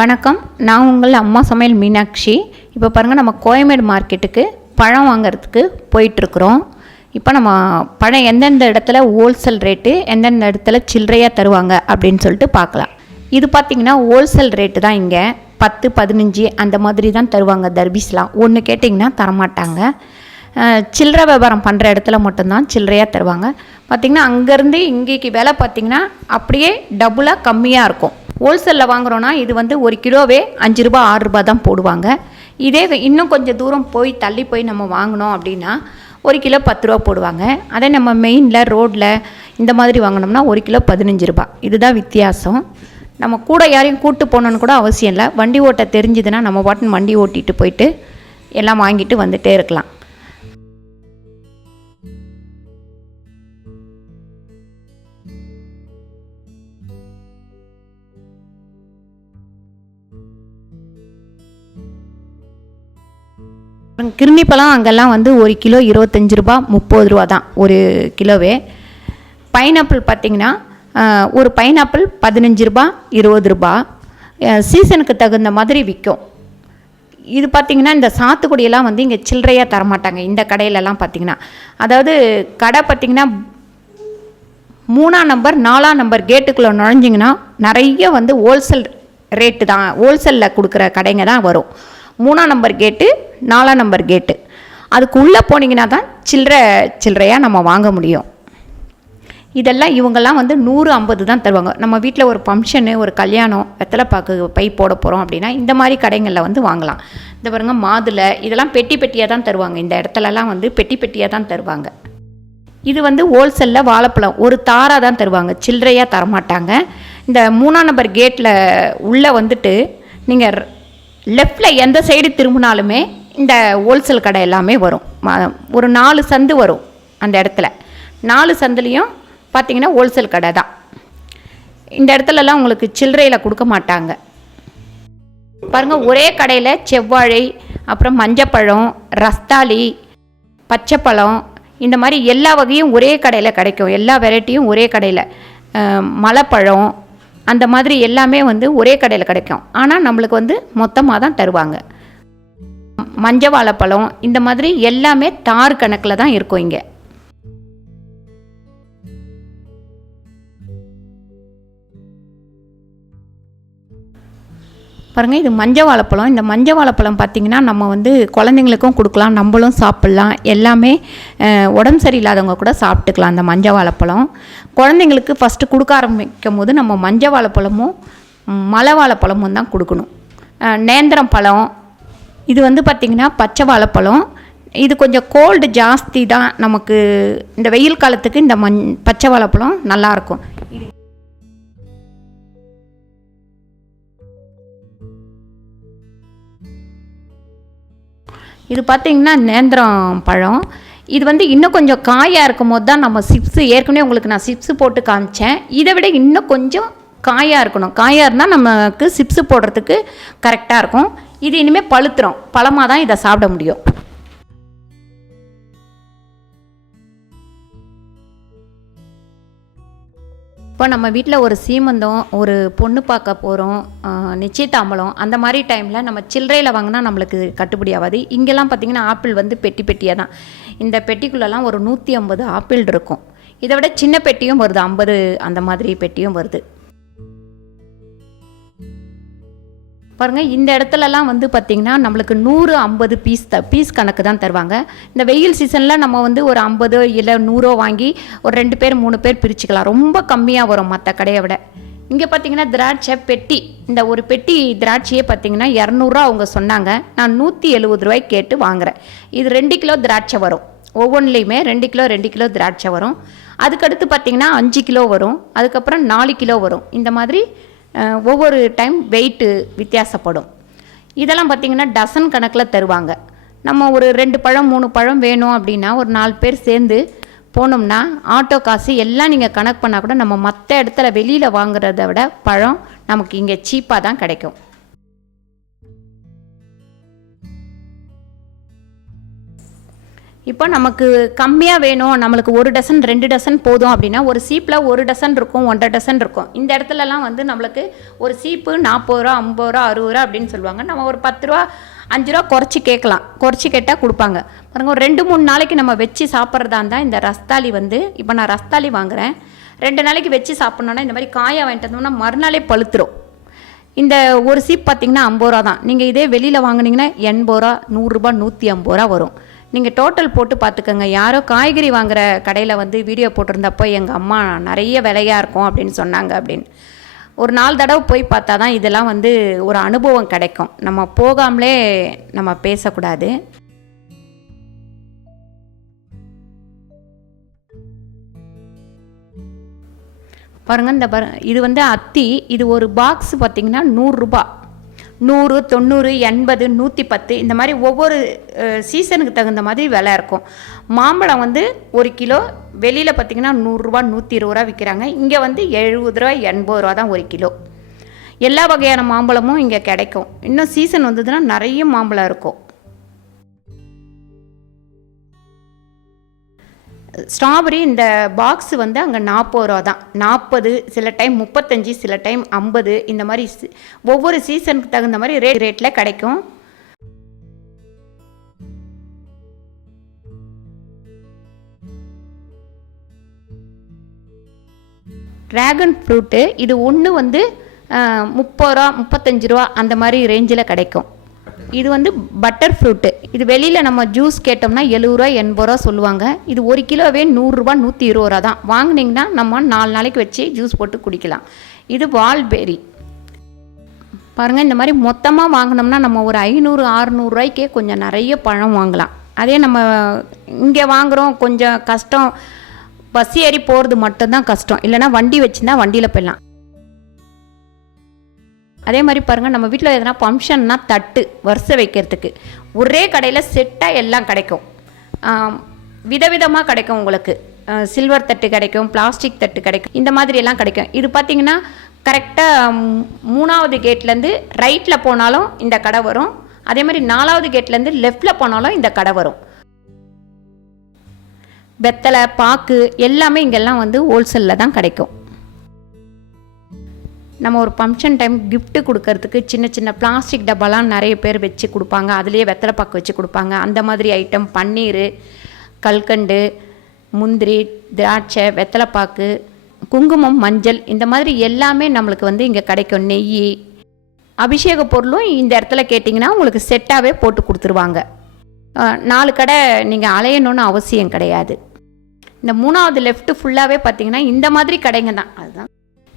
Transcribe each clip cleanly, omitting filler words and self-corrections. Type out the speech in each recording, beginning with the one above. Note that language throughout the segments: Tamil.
வணக்கம், நான் உங்கள் அம்மா சமையல் மீனாட்சி. இப்போ பாருங்கள், நம்ம கோயம்பேடு மார்க்கெட்டுக்கு பழம் வாங்கிறதுக்கு போயிட்டுருக்குறோம். இப்போ நம்ம பழம் எந்தெந்த இடத்துல ஹோல்சேல் ரேட்டு, எந்தெந்த இடத்துல சில்லறையாக தருவாங்க அப்படின்னு சொல்லிட்டு பார்க்கலாம். இது பார்த்திங்கன்னா ஹோல்சேல் ரேட்டு தான். இங்கே 10, 15 அந்த மாதிரி தான் தருவாங்க. தர்பீஸ்லாம் ஒன்று கேட்டிங்கன்னா தரமாட்டாங்க. சில்லறை வியாபாரம் பண்ணுற இடத்துல மட்டும்தான் சில்லறையாக தருவாங்க. பார்த்திங்கன்னா அங்கேருந்து இங்கேக்கு விலை பார்த்திங்கன்னா அப்படியே டபுளாக கம்மியாக இருக்கும். ஹோல்சேலில் வாங்குகிறோன்னா இது வந்து ஒரு கிலோவே 5 ரூபா 6 ரூபா தான் போடுவாங்க. இதே இன்னும் கொஞ்சம் தூரம் போய் தள்ளி போய் நம்ம வாங்கினோம் அப்படின்னா ஒரு கிலோ 10 ரூபா போடுவாங்க. அதே நம்ம மெயினில் ரோட்டில் இந்த மாதிரி வாங்கினோம்னா ஒரு கிலோ 15 ரூபா. இதுதான் வித்தியாசம். நம்ம கூட யாரையும் கூட்டு போகணுன்னு கூட அவசியம் இல்லை. வண்டி ஓட்ட தெரிஞ்சுதுன்னா நம்ம பாட்டுன்னு வண்டி ஓட்டிகிட்டு போயிட்டு எல்லாம் வாங்கிட்டு வந்துகிட்டே இருக்கலாம். கிருணி பழம் அங்கெல்லாம் வந்து ஒரு கிலோ 25 ரூபா 30 ரூபா தான் ஒரு கிலோவே. பைனாப்பிள் பார்த்திங்கன்னா ஒரு பைனாப்பிள் 15 ரூபா 20 ரூபா. சீசனுக்கு தகுந்த மாதிரி விற்கும். இது பார்த்திங்கன்னா இந்த சாத்துக்குடியெல்லாம் வந்து இங்கே சில்லறையாக தரமாட்டாங்க. இந்த கடையிலலாம் பார்த்திங்கன்னா, அதாவது கடை பார்த்திங்கன்னா 3ஆம் நம்பர் 4ஆம் நம்பர் கேட்டுக்குள்ளே நுழைஞ்சிங்கன்னா நிறைய வந்து ஹோல்சேல் ரேட்டு தான், ஹோல்சேலில் கொடுக்குற கடைங்க தான் வரும். 3ஆம் நம்பர் கேட்டு 4ஆம் நம்பர் கேட்டு அதுக்குள்ளே போனீங்கன்னா தான் சில்லறையாக நம்ம வாங்க முடியும். இதெல்லாம் இவங்கெல்லாம் வந்து 100-50 தான் தருவாங்க. நம்ம வீட்டில் ஒரு ஃபங்க்ஷனு, ஒரு கல்யாணம், வெத்தலை பாக்கு பை போட போகிறோம் அப்படின்னா இந்த மாதிரி கடைகளில் வந்து வாங்கலாம். இந்த பாருங்கள், மாதுளை இதெல்லாம் பெட்டி பெட்டியாக தான் தருவாங்க. இந்த இடத்துலலாம் வந்து பெட்டி பெட்டியாக தான் தருவாங்க. இது வந்து ஹோல்சேலில் வாழைப்பழம் ஒரு தாராக தான் தருவாங்க, சில்லறையாக தரமாட்டாங்க. இந்த 3ஆம் நம்பர் கேட்டில் உள்ளே வந்துட்டு நீங்கள் லெஃப்டில் எந்த சைடு திரும்பினாலுமே இந்த ஹோல்சேல் கடை எல்லாமே வரும். ஒரு 4 சந்து வரும். அந்த இடத்துல 4 சந்துலேயும் பார்த்திங்கன்னா ஹோல்சேல் கடை தான். இந்த இடத்துலலாம் உங்களுக்கு சில்லறையில் கொடுக்க மாட்டாங்க. பாருங்கள், ஒரே கடையில் செவ்வாழை, அப்புறம் மஞ்சப்பழம், ரஸ்தாளி, பச்சைப்பழம், இந்த மாதிரி எல்லா வகையும் ஒரே கடையில் கிடைக்கும். எல்லா வெரைட்டியும் ஒரே கடையில். மலைப்பழம் அந்த மாதிரி எல்லாமே வந்து ஒரே கடையில் கிடைக்கும். ஆனால் நம்மளுக்கு வந்து மொத்தமாக தான் தருவாங்க. மஞ்ச வாழைப்பழம் இந்த மாதிரி எல்லாமே தார் கணக்கில் தான் இருக்கும் இங்கே. பாருங்கள், இது மஞ்ச வாழைப்பழம். இந்த மஞ்ச வாழைப்பழம் பார்த்திங்கன்னா நம்ம வந்து குழந்தைங்களுக்கும் கொடுக்கலாம், நம்மளும் சாப்பிட்லாம். எல்லாமே உடம்பு சரியில்லாதவங்க கூட சாப்பிட்டுக்கலாம். அந்த மஞ்ச வாழைப்பழம் குழந்தைங்களுக்கு ஃபஸ்ட்டு கொடுக்க ஆரம்பிக்கும் போது நம்ம மஞ்ச வாழைப்பழமும் மலை வாழைப்பழமும் தான் கொடுக்கணும். நேந்திரம் பழம் இது வந்து பார்த்திங்கன்னா பச்சை வாழைப்பழம். இது கொஞ்சம் கோல்டு ஜாஸ்தி தான் நமக்கு. இந்த வெயில் காலத்துக்கு இந்த பச்சை வாழைப்பழம் நல்லாயிருக்கும். இது பார்த்திங்கன்னா நேந்திரம் பழம். இது வந்து இன்னும் கொஞ்சம் காயாக இருக்கும் போது தான் நம்ம சிப்ஸு, ஏற்கனவே உங்களுக்கு நான் சிப்ஸு போட்டு காமிச்சேன். இதை விட இன்னும் கொஞ்சம் காயாக இருக்கணும். காயாக இருந்தால் நமக்கு சிப்ஸு போடுறதுக்கு கரெக்டாக இருக்கும். இது இனிமேல் பழுத்துரும். பழமாக தான் இதை சாப்பிட முடியும். இப்போ நம்ம வீட்டில் ஒரு சீமந்தம், ஒரு பொண்ணு பார்க்க போகிறோம், நிச்சயதாம்பலம், அந்த மாதிரி டைமில் நம்ம சில்லறையில் வாங்கினா நம்மளுக்கு கட்டுப்படி ஆகாது. இங்கெல்லாம் பார்த்திங்கன்னா ஆப்பிள் வந்து பெட்டி பெட்டியாக தான். இந்த பெட்டிக்குள்ளெல்லாம் ஒரு 150 ஆப்பிள் இருக்கும். இதை விட சின்ன பெட்டியும் வருது, 50 அந்த மாதிரி பெட்டியும் வருது. பாருங்கள், இந்த இடத்துலலாம் வந்து பார்த்திங்கன்னா நம்மளுக்கு 100-50 பீஸ் கணக்கு தான் தருவாங்க. இந்த வெயில் சீசனில் நம்ம வந்து ஒரு 50 இல்லை 100 வாங்கி ஒரு 2 பேர் 3 பேர் பிரிச்சுக்கலாம். ரொம்ப கம்மியாக வரும் மற்ற கடையை விட. இங்கே பார்த்திங்கன்னா திராட்சை பெட்டி, இந்த ஒரு பெட்டி திராட்சையே பார்த்திங்கன்னா 200 ரூபா அவங்க சொன்னாங்க. நான் 170 ரூபாய்க்கு கேட்டு வாங்குகிறேன். இது 2 கிலோ திராட்சை வரும். ஒவ்வொன்றுலேயுமே 2 கிலோ திராட்சை வரும். அதுக்கடுத்து பார்த்திங்கன்னா 5 கிலோ வரும். அதுக்கப்புறம் 4 கிலோ வரும். இந்த மாதிரி ஒவ்வொரு டைம் வெயிட்டு வித்தியாசப்படும். இதெல்லாம் பார்த்திங்கன்னா டசன் கணக்கில் தருவாங்க. நம்ம ஒரு 2 பழம் 3 பழம் வேணும் அப்படின்னா ஒரு 4 பேர் சேர்ந்து போனோம்னா ஆட்டோ காசு எல்லாம் நீங்கள் கணக்கு பண்ணால் கூட நம்ம மற்ற இடத்துல வெளியில் வாங்குறத விட பழம் நமக்கு இங்கே சீப்பாக தான் கிடைக்கும். இப்போ நமக்கு கம்மியாக வேணும், நம்மளுக்கு 1 டசன் 2 டசன் போதும் அப்படின்னா ஒரு சீப்பில் 1 டசன் இருக்கும், 1.5 டசன் இருக்கும். இந்த இடத்துலலாம் வந்து நம்மளுக்கு ஒரு சீப்பு 40 ரூபா, 50 ரூபா, 60 ரூபா அப்படின்னு சொல்லுவாங்க. நம்ம ஒரு 10 ரூபா 5 ரூபா குறைச்சி கேட்கலாம், குறைச்சி கேட்டால் கொடுப்பாங்க. பாருங்க, ஒரு 2-3 நாளைக்கு நம்ம வச்சு சாப்பிட்றதா இருந்தால் இந்த ரஸ்தாளி வந்து, இப்போ நான் ரஸ்தாளி வாங்குகிறேன், 2 நாளைக்கு வச்சு சாப்பிட்ணுன்னா இந்த மாதிரி காயை வாங்கிட்டு வந்தோம்னா மறுநாளே பழுத்துரும். இந்த ஒரு சீப் பார்த்திங்கன்னா 50 ரூபா தான். நீங்கள் இதே வெளியில் வாங்கினீங்கன்னா 80 ரூபா, 100 ரூபா, 150 ரூபா வரும். நீங்கள் டோட்டல் போட்டு பார்த்துக்கோங்க. யாரோ காய்கறி வாங்குகிற கடையில் வந்து வீடியோ போட்டிருந்தப்போ எங்கள் அம்மா நிறைய விலையாக இருக்கும் அப்படின்னு சொன்னாங்க அப்படின்னு. ஒரு 4 தடவை போய் பார்த்தா தான் இதெல்லாம் வந்து ஒரு அனுபவம் கிடைக்கும். நம்ம போகாமலே நம்ம பேசக்கூடாது. பாருங்கள், இது வந்து அத்தி. இது ஒரு பாக்ஸ் பார்த்திங்கன்னா 100 ரூபா. 100, 90, 80, 110 இந்த மாதிரி ஒவ்வொரு சீசனுக்கு தகுந்த மாதிரி விலை இருக்கும். மாம்பழம் வந்து 1 கிலோ வெளியில் பார்த்திங்கன்னா 100 ரூபா, 120 ரூபா விற்கிறாங்க. இங்கே வந்து 70 ரூபா, 80 ரூபா தான் 1 கிலோ. எல்லா வகையான மாம்பழமும் இங்கே கிடைக்கும். இன்னும் சீசன் வந்ததுன்னா நிறைய மாம்பழம் இருக்கும். ஸ்ட்ராபெரி இந்த பாக்ஸ் வந்து அங்கே 40 ரூபா தான். 40, சில டைம் 35, சில டைம் 50, இந்த மாதிரி ஒவ்வொரு சீசனுக்கு தகுந்த மாதிரி ரேட்டில் கிடைக்கும். ட்ராகன் ஃப்ரூட்டு இது ஒன்று வந்து 30 ரூபா, 35 ரூபா அந்த மாதிரி ரேஞ்சில் கிடைக்கும். இது வந்து பட்டர் ஃப்ரூட்டு. இது வெளியில் நம்ம ஜூஸ் கேட்டோம்னா 70 ரூபா, 80 ரூபா சொல்லுவாங்க. இது 1 கிலோவே 100 ரூபா, 120 ரூபா தான். வாங்கினீங்கன்னா நம்ம 4 நாளைக்கு வச்சு ஜூஸ் போட்டு குடிக்கலாம். இது வால்பெரி. பாருங்கள், இந்த மாதிரி மொத்தமாக வாங்கினோம்னா நம்ம ஒரு 500, 600 ரூபாய்க்கே கொஞ்சம் நிறைய பழம் வாங்கலாம். அதே நம்ம இங்கே வாங்குகிறோம் கொஞ்சம் கஷ்டம், பஸ் ஏறி போகிறது மட்டும்தான் கஷ்டம். இல்லைனா வண்டி வச்சுருந்தா வண்டியில் போயிடலாம். அதே மாதிரி பாருங்கள், நம்ம வீட்டில் எதனா ஃபங்க்ஷன்னா தட்டு வரிசை வைக்கிறதுக்கு ஒரே கடையில் செட்டாக எல்லாம் கிடைக்கும். விதவிதமாக கிடைக்கும். உங்களுக்கு சில்வர் தட்டு கிடைக்கும், பிளாஸ்டிக் தட்டு கிடைக்கும், இந்த மாதிரி எல்லாம் கிடைக்கும். இது பார்த்திங்கன்னா கரெக்டாக 3வது கேட்லேருந்து ரைட்டில் போனாலும் இந்த கடை வரும். அதே மாதிரி 4வது கேட்லேருந்து லெஃப்டில் போனாலும் இந்த கடை வரும். வெத்தலை, பாக்கு எல்லாமே இங்கெல்லாம் வந்து ஹோல்சேலில் தான் கிடைக்கும். நம்ம ஒரு ஃபங்க்ஷன் டைம் கிஃப்ட்டு கொடுக்கறதுக்கு சின்ன சின்ன பிளாஸ்டிக் டப்பாலாம் நிறைய பேர் வச்சு கொடுப்பாங்க. அதுலேயே வெத்தலை பாக்கு வச்சு கொடுப்பாங்க. அந்த மாதிரி ஐட்டம், பன்னீர், கல்கண்டு, முந்திரி, திராட்சை, வெத்தலைப்பாக்கு, குங்குமம், மஞ்சள், இந்த மாதிரி எல்லாமே நம்மளுக்கு வந்து இங்கே கிடைக்கும். நெய், அபிஷேக பொருளும் இந்த இடத்துல கேட்டிங்கன்னா உங்களுக்கு செட்டாகவே போட்டு கொடுத்துருவாங்க. 4 கடை நீங்கள் அலையணும்னு அவசியம் கிடையாது. இந்த 3வது லெஃப்ட்டு ஃபுல்லாகவே பார்த்திங்கன்னா இந்த மாதிரி கடைங்க தான். அதுதான்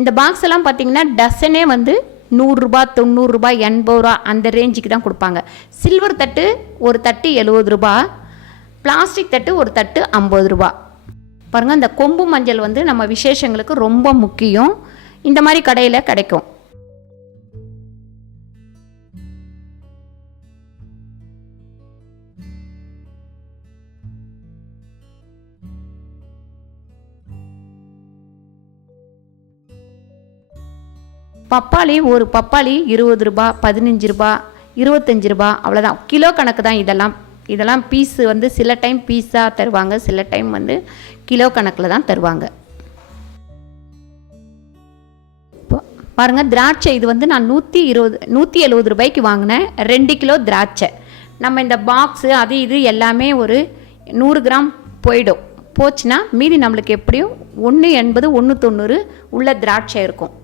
இந்த பாக்ஸ் எல்லாம் பார்த்திங்கன்னா டசனே வந்து 100 ரூபா, 90 ரூபா, 80 ரூபா அந்த ரேஞ்சுக்கு தான் கொடுப்பாங்க. சில்வர் தட்டு ஒரு தட்டு 70 ரூபா, பிளாஸ்டிக் தட்டு ஒரு தட்டு 50 ரூபா. பாருங்கள், இந்த கொம்பு மஞ்சள் வந்து நம்ம விசேஷங்களுக்கு ரொம்ப முக்கியம். இந்த மாதிரி கடையில் கிடைக்கும். பப்பாளி ஒரு பப்பாளி 20 ரூபா, 15 ரூபா, 25 ரூபா, அவ்வளோதான். கிலோ கணக்கு தான் இதெல்லாம் பீஸு வந்து சில டைம் பீஸாக தருவாங்க, சில டைம் வந்து கிலோ கணக்கில் தான் தருவாங்க. பாருங்கள், திராட்சை இது வந்து நான் 170 ரூபாய்க்கு வாங்கினேன். 2 கிலோ திராட்சை. நம்ம இந்த பாக்ஸு அது இது எல்லாமே ஒரு 100 கிராம் போச்சுன்னா மீதி நம்மளுக்கு எப்படியும் 180, 190 உள்ள திராட்சை இருக்கும்.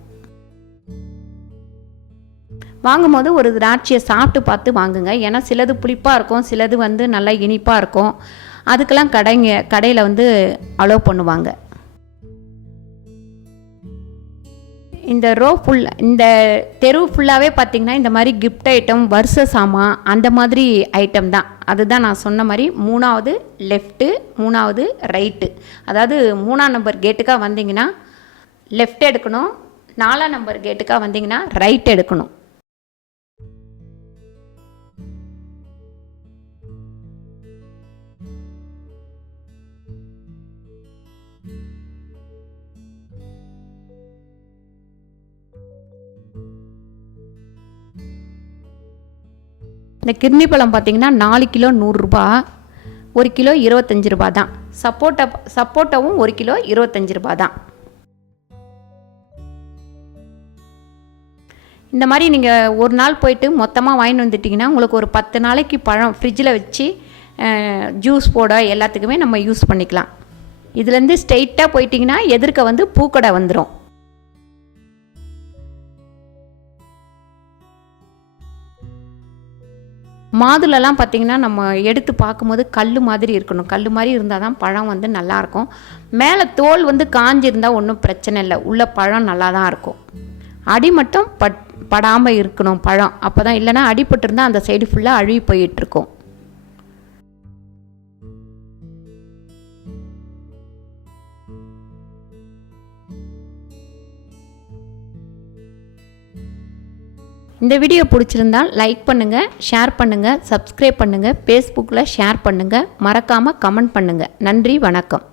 வாங்கும்போது ஒரு திராட்சையை சாப்பிட்டு பார்த்து வாங்குங்க. ஏன்னா சிலது புளிப்பாக இருக்கும், சிலது வந்து நல்லா இனிப்பாக இருக்கும். அதுக்கெல்லாம் கடையில் வந்து அலோவ் பண்ணுவாங்க. இந்த இந்த தெரு ஃபுல்லாகவே பார்த்திங்கன்னா இந்த மாதிரி கிஃப்ட் ஐட்டம், வருஷ சாமான் அந்த மாதிரி ஐட்டம் தான். அதுதான் நான் சொன்ன மாதிரி 3வது லெஃப்ட்டு, 3வது ரைட்டு. அதாவது 3ஆம் நம்பர் கேட்டுக்காக வந்தீங்கன்னா லெஃப்ட் எடுக்கணும், 4ஆம் நம்பர் கேட்டுக்காக வந்தீங்கன்னா ரைட் எடுக்கணும். இந்த கிர்னி பழம் பார்த்திங்கன்னா 4 கிலோ 100 ரூபா, 1 கிலோ 25 ரூபா தான். சப்போட்டாவும் 1 கிலோ 25 ரூபா தான். இந்த மாதிரி நீங்கள் ஒரு நாள் போயிட்டு மொத்தமாக வாங்கிட்டு வந்துட்டிங்கன்னா உங்களுக்கு ஒரு 10 நாளைக்கு பழம் ஃப்ரிட்ஜில் வச்சு ஜூஸ் போட எல்லாத்துக்குமே நம்ம யூஸ் பண்ணிக்கலாம். இதுலேருந்து ஸ்ட்ரெயிட்டாக போயிட்டிங்கன்னா எதிர்க்க வந்து பூக்கடை வந்துடும். மாதுளெல்லாம் பார்த்திங்கன்னா நம்ம எடுத்து பார்க்கும்போது கல் மாதிரி இருக்கணும். கல் மாதிரி இருந்தால் தான் பழம் வந்து நல்லாயிருக்கும். மேலே தோல் வந்து காஞ்சிருந்தால் ஒன்றும் பிரச்சனை இல்லை, உள்ள பழம் நல்லா தான் இருக்கும். அடி மட்டும் படாமல் இருக்கணும் பழம், அப்போ தான். இல்லைனா அடிபட்டிருந்தால் அந்த சைடு ஃபுல்லாக அழுகி போயிட்டுருக்கும். இந்த வீடியோ பிடிச்சிருந்தால் லைக் பண்ணுங்கள், ஷேர் பண்ணுங்கள், சப்ஸ்கிரைப் பண்ணுங்கள், ஃபேஸ்புக்கில் ஷேர் பண்ணுங்கள், மறக்காமல் கமெண்ட் பண்ணுங்கள். நன்றி, வணக்கம்.